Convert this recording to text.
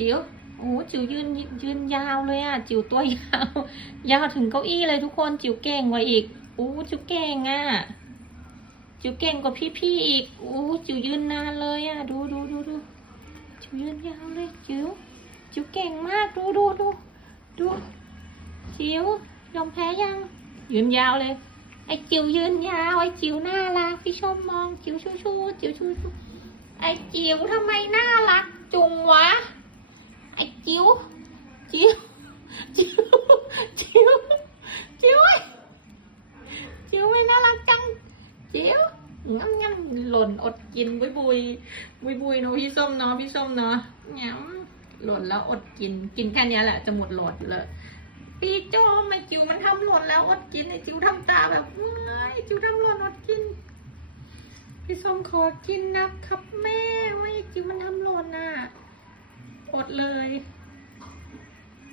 จิ๋วโอ้จิ๋วยืนยืนยาวเลยอะ จิ๋วตัวยาว ยาวถึงเก้าอี้เลยทุกคน จิ๋วเก่งกว่าอีกโอ้จิ๋วเก่งอะ จิ๋วเก่งกว่าพี่ๆอีกโอ้จิ๋วยืนนานเลยอะ ดูดูดูดูจิ๋วยืนยาวเลย จิ๋วจิ๋วเก่งมากดูดูดูดูจิ๋วยอมแพ้ยัง ยืนยาวเลย ไอ้จิ๋วยืนยาวไอ้จิ๋วน่ารักพี่ชมมองจิ๋วชูชูจิ๋วชูชูไอ้จิ๋วทำไมน่ารักจุง จิ๋วจิ๋วจิ๋วจิ๋วจิ๋วไม่น่ารักจังจิ๋วงั้มงั้มหล่นอดกินบุยบุยบุยบุยเนาะพี่ส้มเนาะพี่ส้มเนาะงั้มหล่นแล้วอดกินกินแค่นี้แหละจะหมดหลอดเลยพี่โจมไอ้จิ๋วมันทำหล่นแล้วอดกินไอ้จิ๋วทำตาแบบเอ้ยจิ๋วทำหล่นอดกิน พี่ส้มขอกินนะครับแม่ไม่จิ๋วมันทำหล่นอะอดเลย